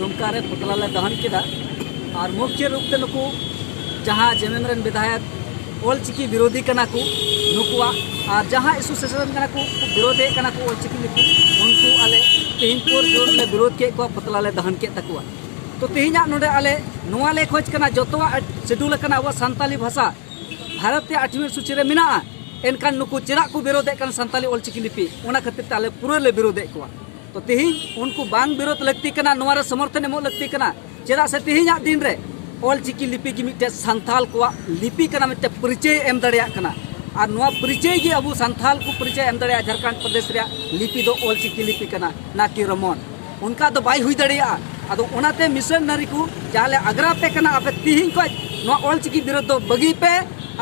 दुमका रे पुतला ले दहन किया और मुख्य रूप से नुकू जहाँ जेएमएम रन विधायक ऑलचिकी विरोधी कना को नुकुआ और जहाँ एसोसिएशन कना को विरोधे कना को ऑलचिकी लिपि उनको आले तेहिनपुर जोन ले विरोध के को पुतला ले दहन के तकुआ तो तेहिना नोडे आले नोआ ले खोज कना जोतवा शेड्यूल कना वो संताली भाषा भारत के 8वीं सूची रे मिना एनकान नुकु चेदा को विरोधे कन संताली ऑलचिकी लिपि ओना खातिर ताले पूरा ले विरोधे को तो तेहिन उनको बांग विरोध लगती कना नोआ रे समर्थन एमो लगती कना चेदा से तेहिना दिन रे ऑलचिकी लिपि की मिटे संथाल को लिपि कना मिटे परिचय एम दड़िया कना और नोआ परिचय गी अबू संथाल को परिचय एम दड़िया झारखंड प्रदेश रे लिपि दो ऑलचिकी लिपि कना ना कि रमन उनका तो बाई हुई दड़िया अदो ओनाते मिशनरी को जाले अग्रा पे कना आपे तिहिन को नोआ ऑलचिकी विरोध दो बगी पे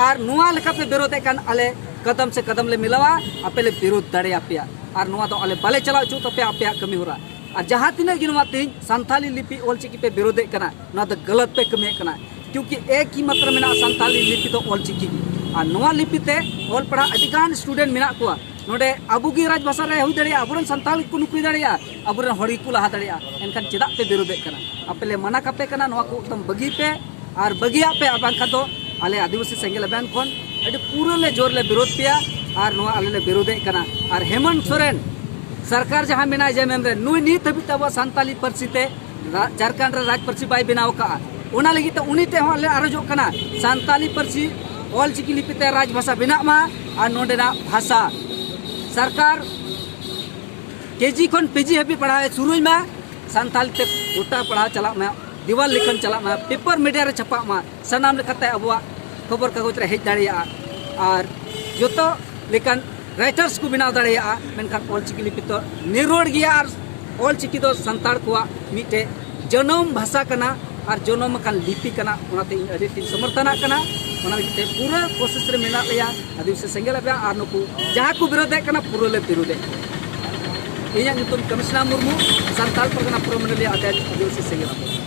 और नोआ लेका पे विरोधे कन आले कदम से कदम ले मिलावा आपे ले विरोध दड़िया पे और नोआ दो आले बाले चला चु तो पे आपे कमी होरा और जहाँ तीन गिनवा तीन संथाली लिपि ऑलचिकी पे विरोधे कना ना तो गलत पे कमी कना क्योंकि एक ही मात्र में संथाली लिपि तो ऑलचिकी और नोआ लिपि ते ऑल पढ़ा अधिकांश स्टूडेंट मेना को नोडे अबुगी राजभाषा रे हुई दड़िया अबुरन संथाल को नुकुई दड़िया अबुरन हड़ी को लहा दड़िया एनखान चेदा पे विरोधे कना आपले मना कापे कना नोआ को तम बगी पे और बगिया पे अबांखा तो आले आदिवासी सेंगेल अभियान खन अभी पूरा ले जोर ले विरोध पिया और नोआ आले ले विरोधे कना और हेमंत सोरेन सरकार जहाँ मेना जेएमएम रे नुई नीत हबी तब संताली परसीते झारखंड रे राज परसी बाय बनाव का ओना लगी तो उनी ते ले आरोजो कना संताली परसी ऑलचिकी लिपि ते राजभाषा बिना मा और नोडेना भाषा सरकार केजी खन पीजी हबी पढ़ाए शुरू में संताली ते गोटा पढ़ा चला में दीवार लिखन चला में पेपर मीडिया रे छपा मा सनाम लेखाते अबुआ खबर कागज रे हेज दाड़िया और जोतो लेकिन राइटर्स को बनाव दाड़िया मेनखान ऑलचिकी लिपि तो निरोड़ गया और ऑलचिकी दो संताड़ को मिटे जनम भाषा कना और जनम कान लिपि कना ओनाते अडी समर्थना कना ओना लगिते पूरा कोशिश रे मेना लिया आदिवासी सेंगेल अभियान और नुकु जहाँ को विरोधे कना पूरा ले विरोधे इन्या नितुम कमिश्नर मुर्मू संताल परगना पुरमंडलीय अध्यक्ष आदिवासी सेंगेल